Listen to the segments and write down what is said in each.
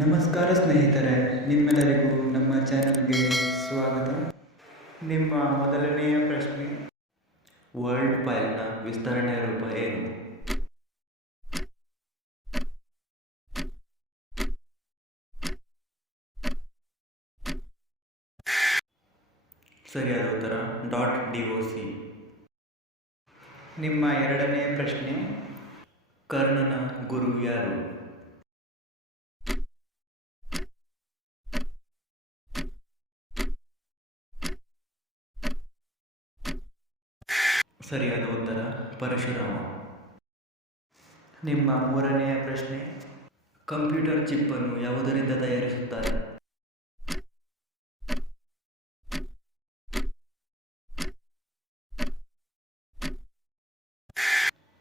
ನಮಸ್ಕಾರ ಸ್ನೇಹಿತರೆ, ನಿಮ್ಮೆಲ್ಲರಿಗೂ ನಮ್ಮ ಚಾನಲ್ಗೆ ಸ್ವಾಗತ. ನಿಮ್ಮ ಮೊದಲನೆಯ ಪ್ರಶ್ನೆ, ವರ್ಲ್ಡ್ ಫೈಲ್ನ ವಿಸ್ತರಣೆಯ ರೂಪ ಏನು? ಸರಿಯಾದ ಉತ್ತರ .doc. ನಿಮ್ಮ ಎರಡನೆಯ ಪ್ರಶ್ನೆ, ಕರ್ಣನ ಗುರು ಯಾರು? ಸರಿಯಾದ ಉತ್ತರ ಪರಶುರಾಮ. ನಿಮ್ಮ ಮೂರನೆಯ ಪ್ರಶ್ನೆ, ಕಂಪ್ಯೂಟರ್ ಚಿಪ್ ಅನ್ನು ಯಾವುದರಿಂದ ತಯಾರಿಸುತ್ತಾರೆ?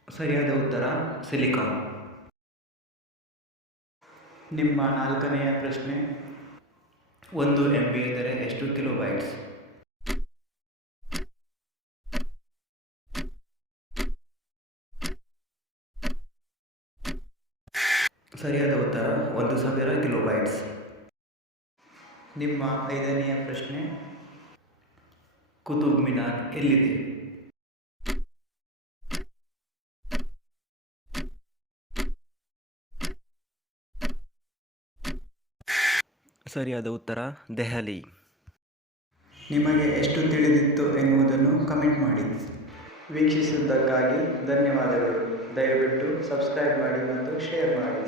ಸರಿಯಾದ ಉತ್ತರ ಸಿಲಿಕಾನ್. ನಿಮ್ಮ ನಾಲ್ಕನೆಯ ಪ್ರಶ್ನೆ, 1 MB ಎಂದರೆ ಎಷ್ಟು ಕಿಲೋಬೈಟ್ಸ್? ಸರಿಯಾದ ಉತ್ತರ 1000 ಕಿಲೋಬೈಟ್ಸ್. ನಿಮ್ಮ ಐದನೆಯ ಪ್ರಶ್ನೆ, ಕುತುಬ್ ಮಿನಾರ್ ಎಲ್ಲಿದೆ? ಸರಿಯಾದ ಉತ್ತರ ದೆಹಲಿ. ನಿಮಗೆ ಎಷ್ಟು ತಿಳಿದಿತ್ತು ಎನ್ನುವುದನ್ನು ಕಮೆಂಟ್ ಮಾಡಿ. ವೀಕ್ಷಿಸಿದ್ದಕ್ಕಾಗಿ ಧನ್ಯವಾದಗಳು. ದಯವಿಟ್ಟು ಸಬ್ಸ್ಕ್ರೈಬ್ ಮಾಡಿ ಮತ್ತು ಶೇರ್ ಮಾಡಿ.